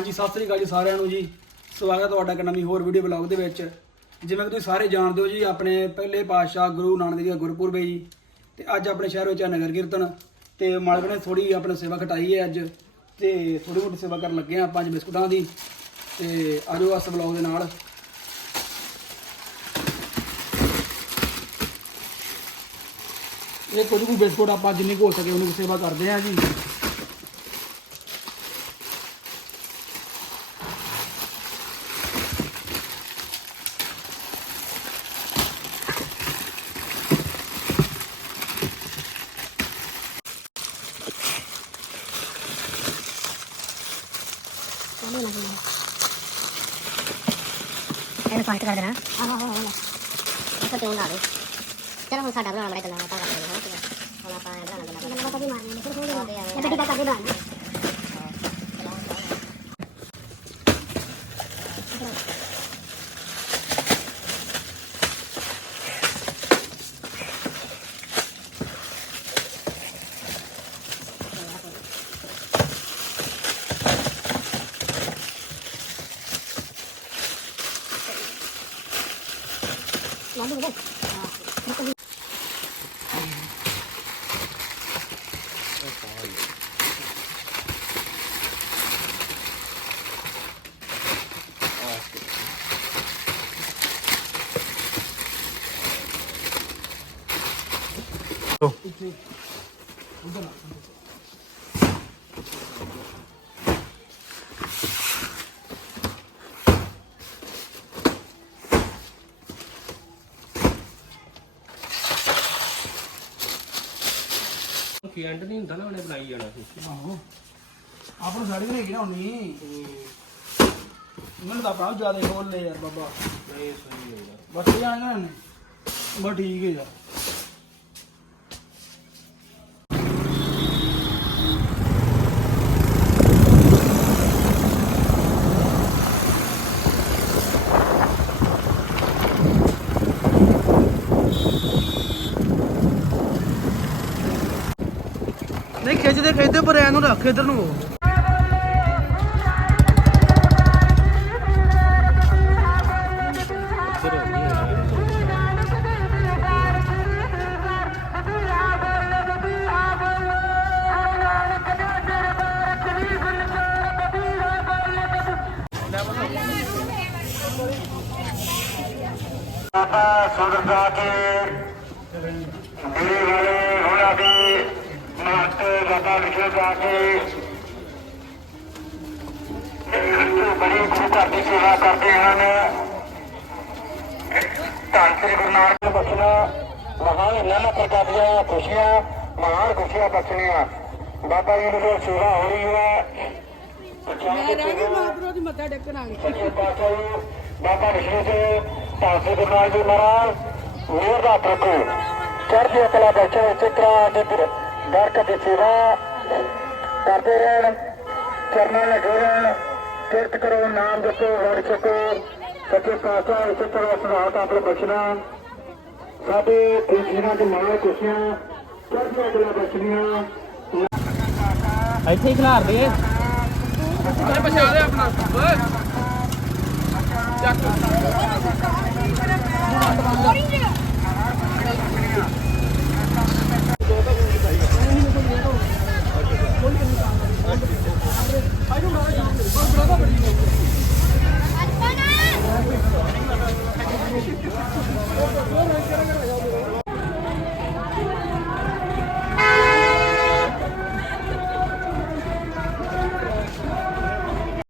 ਹਾਂਜੀ, ਸਤਿ ਸ੍ਰੀ ਅਕਾਲ ਜੀ ਸਾਰਿਆਂ ਨੂੰ ਜੀ। ਸਵਾਗਤ ਹੈ ਤੁਹਾਡਾ ਇੱਕ ਨਵੀਂ ਹੋਰ ਵੀਡੀਓ ਬਲੌਗ ਦੇ ਵਿੱਚ। ਜਿਵੇਂ ਕਿ ਤੁਸੀਂ ਸਾਰੇ ਜਾਣਦੇ ਹੋ ਜੀ, ਆਪਣੇ ਪਹਿਲੇ ਪਾਤਸ਼ਾਹ ਗੁਰੂ ਨਾਨਕ ਦੇਵ ਜੀ ਦਾ ਗੁਰਪੁਰਬ ਹੈ ਜੀ। ਤੇ ਅੱਜ ਆਪਣੇ ਸ਼ਹਿਰ ਵਿੱਚ ਹੈ ਨਗਰ ਕੀਰਤਨ। ਤੇ ਮਾਲਕ ਨੇ ਥੋੜੀ ਆਪਣੀ ਸੇਵਾ ਘਟਾਈ ਹੈ ਅੱਜ। ਤੇ ਥੋੜੀ ਮੋਟੀ ਸੇਵਾ ਕਰਨ ਲੱਗੇ ਆ ਪੰਜ ਬਿਸਕੁਟਾਂ ਦੀ। ਤੇ ਆਜੋ ਇਸ ਬਲੌਗ ਦੇ ਨਾਲ। ਇਹ ਕੁਝ ਕੁ ਬਿਸਕੁਟ ਆਪਾਂ ਜਿੰਨੀ ਕੁ ਹੋ ਸਕੇ ਉਹਨੂੰ ਸੇਵਾ ਕਰਦੇ ਆ ਜੀ। ਇਹਨੂੰ ਫਾਸਟ ਕਰ ਦੇਣਾ ਆਹ ਆਹ ਆਹ ਇਹ ਤੇ ਲਾ ਦੇ ਚਲੋ ਹੁਣ ਸਾਡਾ ਬਣਾਉਣਾ ਬੜਾ ਗੱਲਾਂ ਬਾਤਾਂ ਕਰਦੇ ਹਾਂ ਠੀਕ ਹੈ ਹੁਣ ਆਪਾਂ ਇਹ ਬਣਾਉਣਾ ਗੱਲਾਂ ਬਾਤਾਂ ਵੀ ਮਾਰਨੀਆਂ ਨੇ ਫਿਰ ਹੋ ਜਾਣਾ ਇਹ ਗੱਡੀ ਦਾ ਕਰਦੇ ਬਣਾਉਣਾ Nandun guys. Nah, そう。ਕੀ ਐਂਡ ਨਹੀਂ ਹੁੰਦਾ ਨਾ ਉਹਨੇ ਬਣਾਈ ਜਾਣਾ ਸੀ। ਆਹੋ। ਆਪਾਂ ਨੂੰ ਸਾੜੀ ਨਹੀਂ ਹੈਗੀ ਨਾ ਹੁਣੀ ਮੈਨੂੰ ਤਾਂ ਆਪਣਾ ਜ਼ਿਆਦਾ ਖੋਲ ਲੈ ਯਾਰ ਬਾਬਾ। ਨਹੀਂ ਸਹੀ ਹੋਏਗਾ ਬਸ ਇਹ ਆਣਾ ਨੇ ਬਸ ਠੀਕ ਹੈ ਯਾਰ। ਨਹੀਂ ਖਿੱਚਦੇ ਖਿੱਚਦੇ ਪਰ ਐਨੂੰ ਰੱਖ ਇਧਰ ਨੂੰ। ਬਾਬਾ ਕੇ ਮੇਰੇ ਵਾਲੇ ਹੋਣਾ ਦੀ ਕੇ ਬੜੀ ਗੁਰੂ ਘਰ ਦੀ ਸੇਵਾ ਕਰਦੇ ਹਨ। ਧੰਨ ਸ੍ਰੀ ਗੁਰੂ ਨਾਨਕ ਬਖਸ਼ਣਾ ਮਹਾਨ ਨਾਮਾ ਪ੍ਰਕਾਸ਼ਿਆ ਖੁਸ਼ੀਆਂ ਮਹਾਨ ਖੁਸ਼ੀਆਂ ਬਖਸ਼ਣੀਆਂ। ਬਾਬਾ ਜੀ ਦੀ ਸੇਵਾ ਹੋ ਰਹੀ ਹੈ ਮੈਂ ਰਹਿ ਗਈ ਮਹਾਪੁਰਖ ਦੀ ਮੱਥਾ ਟੇਕਣ ਆ ਗਈ। ਬਾਬਾ ਵਿਸ਼ਨੂੰ ਜੀ ਦੇ ਨਾਲ ਜੀ ਮਹਾਰਾਜ ਮੇਰ ਦਾ ਪ੍ਰਭੂ ਚੜ੍ਹਦੀ ਕਲਾ ਬਖਸ਼ੇ ਤਰ੍ਹਾਂ ਦੇ ਦਰਕ ਦੀ ਸੇਵਾ ਕਰਦੇ ਰਹਿਣ ਚਰਨਾਂ ਲੱਗੇ ਰਹਿਣ ਕਿਰਤ ਕਰੋ ਨਾਮ ਜਪੋ ਵੜ ਸਕੋ ਸੱਚੇ ਪਾਤਸ਼ਾਹ ਇਸੇ ਤਰ੍ਹਾਂ ਸੁਣਾਤ ਆਪਣੇ ਬਖਸ਼ਣਾ। ਸਾਡੇ ਜੀਵਨਾਂ ਦੇ ਮਾਣ ਖੁਸ਼ੀਆਂ ਚੜ੍ਹਦੀ ਕਲਾ ਬਖਸ਼ਣੀਆਂ। ਇੱਥੇ ਹੀ ਖਿਲਾਰ ਦੇ।